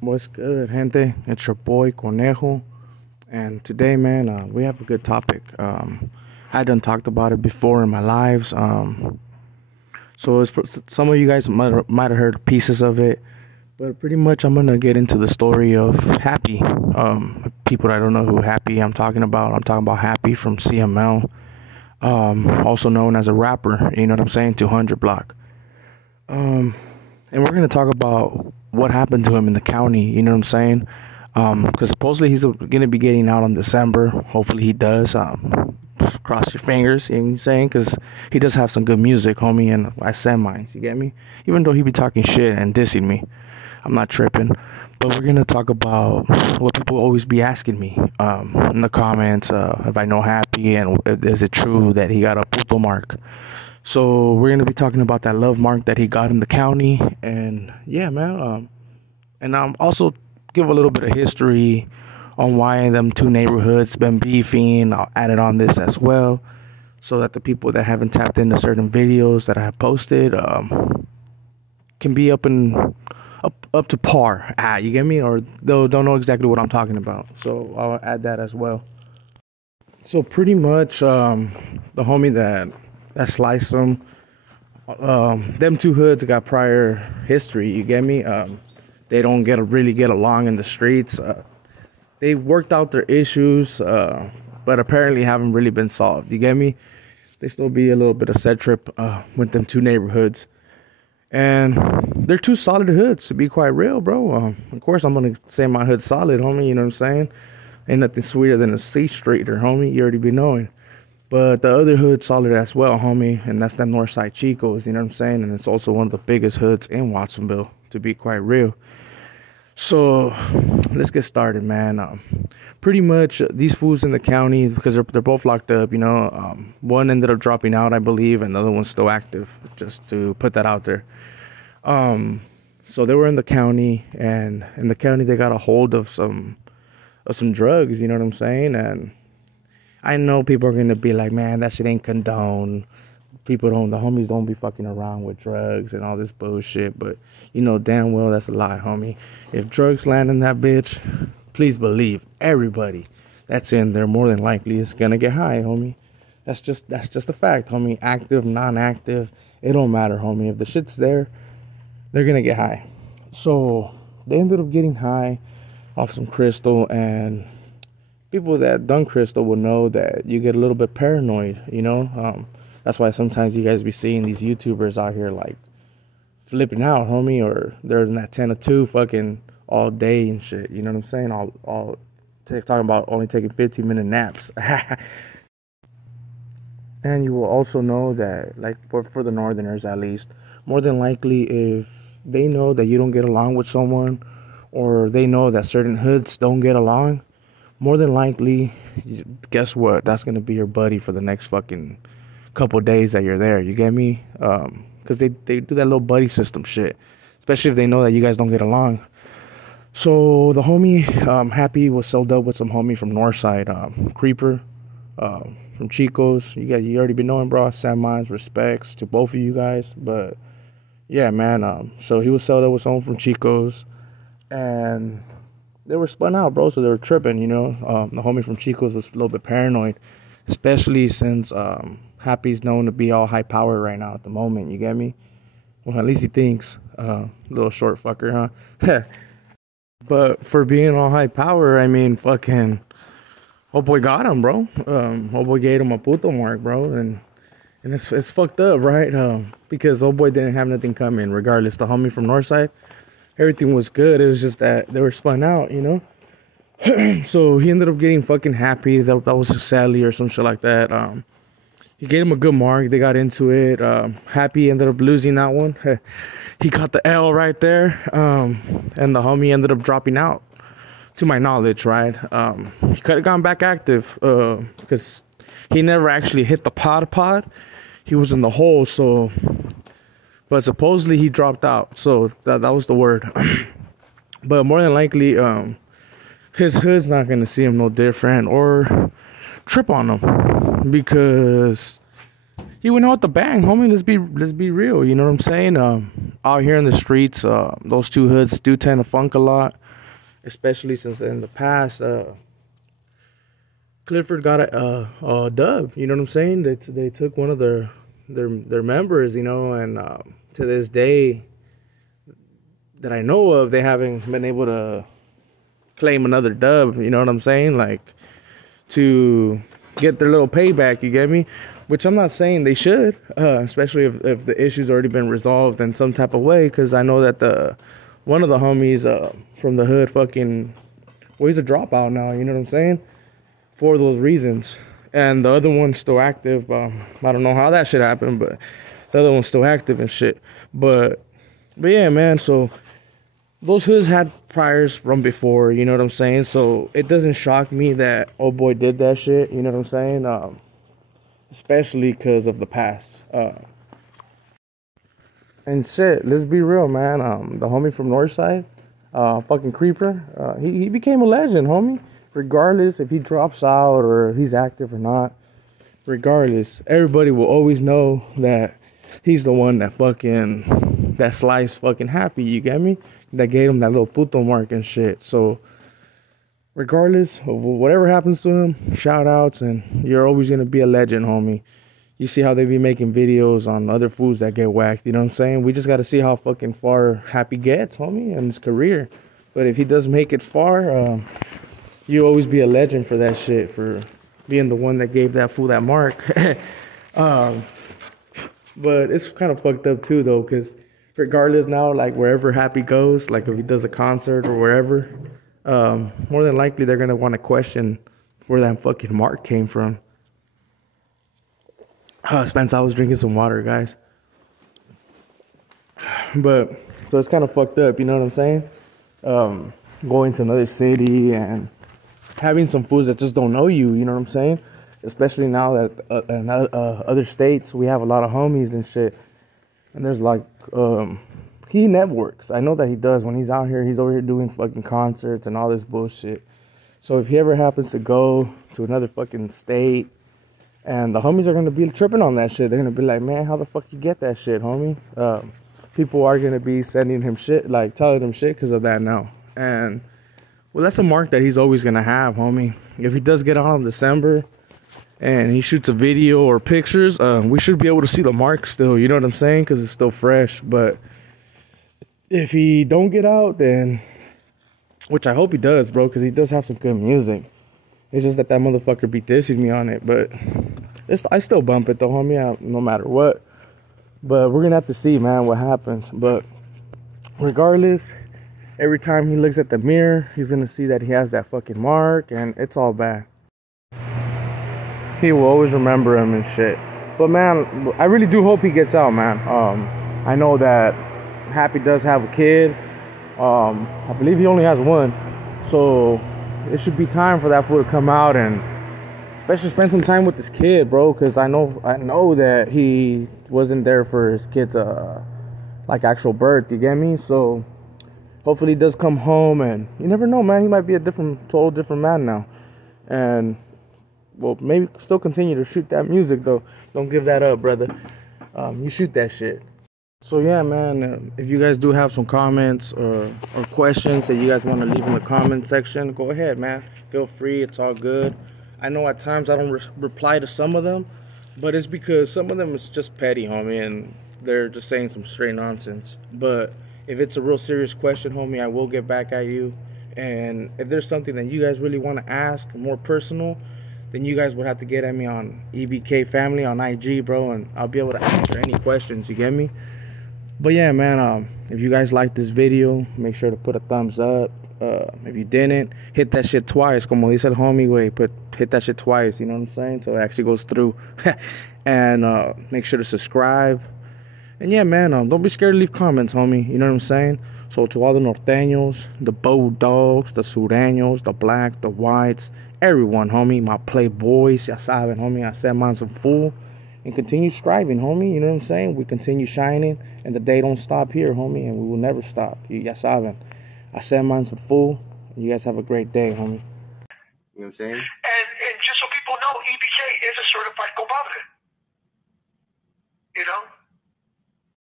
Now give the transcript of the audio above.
What's good, gente? It's your boy Conejo, and today, man, we have a good topic. I done talked about it before in my lives. So some of you guys might have heard pieces of it, but pretty much I'm gonna get into the story of Happy. People that don't know who Happy I'm talking about Happy from CML, also known as a rapper. You know what I'm saying? 200 block. And we're gonna talk about what happened to him in the county. You know what I'm saying? Because supposedly he's gonna be getting out on December. Hopefully he does. Cross your fingers. You know what I'm saying? Because he does have some good music, homie, and I send mine. You get me? Even though he be talking shit and dissing me, I'm not tripping. But we're gonna talk about what people always be asking me in the comments. If I know Happy and is it true that he got a puto mark? So we're gonna be talking about that love mark that he got in the county, and yeah, man. And also give a little bit of history on why them two neighborhoods been beefing. I'll add it on this as well, so that the people that haven't tapped into certain videos that I have posted can be up to par. You get me? Or they don't know exactly what I'm talking about. So I'll add that as well. So pretty much, the homie that sliced him. Them two hoods got prior history. You get me? They don't really get along in the streets. They worked out their issues, but apparently haven't really been solved. You get me? They still be a little bit of set trip with them two neighborhoods, and they're two solid hoods, to be quite real, bro. Of course, I'm gonna say my hood's solid, homie. You know what I'm saying? Ain't nothing sweeter than a C streeter, homie. You already be knowing. But the other hood solid as well, homie, and that's them Northside Chicos, you know what I'm saying? And it's also one of the biggest hoods in Watsonville, to be quite real. So let's get started, man. Pretty much these fools in the county, because they're both locked up, you know. One ended up dropping out, I believe, and the other one's still active, just to put that out there. So they were in the county, and in the county they got a hold of some drugs, you know what I'm saying? And I know people are going to be like, man, that shit ain't condoned. The homies don't be fucking around with drugs and all this bullshit. But you know damn well that's a lie, homie. If drugs land in that bitch, please believe everybody that's in there more than likely is going to get high, homie. That's just a fact, homie. Active, non-active, it don't matter, homie. If the shit's there, they're going to get high. So they ended up getting high off some crystal, and people that done crystal will know that you get a little bit paranoid, you know. That's why sometimes you guys be seeing these YouTubers out here like flipping out, homie, or they're in that 10 to 2 fucking all day and shit. You know what I'm saying? Talking about only taking 15-minute naps. And you will also know that, like for the Northerners at least, more than likely if they know that you don't get along with someone, or they know that certain hoods don't get along, more than likely, guess what? That's going to be your buddy for the next fucking couple days that you're there. You get me? Because they do that little buddy system shit. Especially if they know that you guys don't get along. So the homie, Happy, was sold up with some homie from Northside. Creeper, from Chico's. You already been knowing, bro. Send mines, respects to both of you guys. But yeah, man. So he was sold up with someone from Chico's. And they were spun out, bro, so they were tripping, you know. The homie from Chico's was a little bit paranoid, especially since Happy's known to be all high power right now at the moment, you get me? Well, at least he thinks. Little short fucker, huh? But for being all high power, I mean, fucking, old boy got him, bro. Old boy gave him a puto mark, bro, and it's fucked up, right? Because old boy didn't have nothing coming, regardless. The homie from Northside, everything was good. It was just that they were spun out, you know. So he ended up getting fucking Happy. That was his Sally or some shit like that. He gave him a good mark. They got into it. Happy ended up losing that one. He got the L right there. And the homie ended up dropping out, to my knowledge, right? He could have gone back active because he never actually hit the pod. He was in the hole, so... But supposedly he dropped out. So that was the word. But more than likely, his hood's not going to see him no different or trip on him, because he went out with the bang, homie. Let's be real, you know what I'm saying? Out here in the streets, those two hoods do tend to funk a lot. especially since in the past, Clifford got a dub. You know what I'm saying? They took one of their members, you know, and to this day that I know of, they haven't been able to claim another dub. You know what I'm saying? Like, to get their little payback. You get me? Which I'm not saying they should, especially if the issue's already been resolved in some type of way. Because I know that one of the homies from the hood fucking, well, he's a dropout now. You know what I'm saying? For those reasons. And the other one's still active. I don't know how that shit happened, but the other one's still active and shit. But yeah, man. So those hoods had priors from before. You know what I'm saying? So it doesn't shock me that old boy did that shit. You know what I'm saying? Especially because of the past. And shit, let's be real, man. The homie from Northside, fucking Creeper, he became a legend, homie. Regardless if he drops out or if he's active or not, regardless, everybody will always know that he's the one that sliced fucking Happy, you get me? That gave him that little puto mark and shit. So regardless of whatever happens to him, shout outs, and you're always gonna be a legend, homie. You see how they be making videos on other foods that get whacked, you know what I'm saying? We just gotta see how fucking far Happy gets, homie, in his career. But if he does make it far, you'll always be a legend for that shit, for being the one that gave that fool that mark. But it's kind of fucked up too, though, because regardless now, like wherever Happy goes, like if he does a concert or wherever, more than likely they're going to want to question where that fucking mark came from. Spence, I was drinking some water, guys. But, so it's kind of fucked up, you know what I'm saying? Going to another city and having some foods that just don't know you, you know what I'm saying? Especially now that in other states, we have a lot of homies and shit. And there's like, he networks. I know that he does. When he's out here, he's over here doing fucking concerts and all this bullshit. So if he ever happens to go to another fucking state, and the homies are going to be tripping on that shit. They're going to be like, man, how the fuck you get that shit, homie? People are going to be sending him shit, like telling him shit because of that now. And well, that's a mark that he's always going to have, homie. If he does get out in December and he shoots a video or pictures, we should be able to see the mark still, you know what I'm saying? Because it's still fresh. But if he don't get out, then, which I hope he does, bro, because he does have some good music. It's just that motherfucker be dissing me on it. But I still bump it, though, homie, no matter what. But we're going to have to see, man, what happens. But regardless, every time he looks at the mirror, he's going to see that he has that fucking mark, and it's all bad. He will always remember him and shit. But, man, I really do hope he gets out, man. I know that Happy does have a kid. I believe he only has one. So it should be time for that fool to come out and especially spend some time with this kid, bro. Because I know that he wasn't there for his kid's, like, actual birth. You get me? So hopefully he does come home, and you never know, man. He might be a total different man now. And, well, maybe still continue to shoot that music, though. Don't give that up, brother. You shoot that shit. So, yeah, man, if you guys do have some comments or questions that you guys want to leave in the comment section, go ahead, man. Feel free. It's all good. I know at times I don't reply to some of them, but it's because some of them is just petty, homie, and they're just saying some straight nonsense. But if it's a real serious question, homie, I will get back at you. And if there's something that you guys really want to ask, more personal, then you guys would have to get at me on E.B.K family on IG, bro, and I'll be able to answer any questions, you get me? But yeah, man, if you guys like this video, make sure to put a thumbs up. If you didn't, hit that shit twice. Como dice el homie, güey, hit that shit twice, you know what I'm saying? So it actually goes through. And make sure to subscribe. And yeah, man, don't be scared to leave comments, homie. You know what I'm saying? So to all the norteños, the bulldogs, the sureños, the black, the whites, everyone, homie, my playboys, ya saben, homie, I said mine's a fool. And continue striving, homie, you know what I'm saying? We continue shining, and the day don't stop here, homie, and we will never stop. Ya saben. I said mine's a fool. You guys have a great day, homie. You know what I'm saying?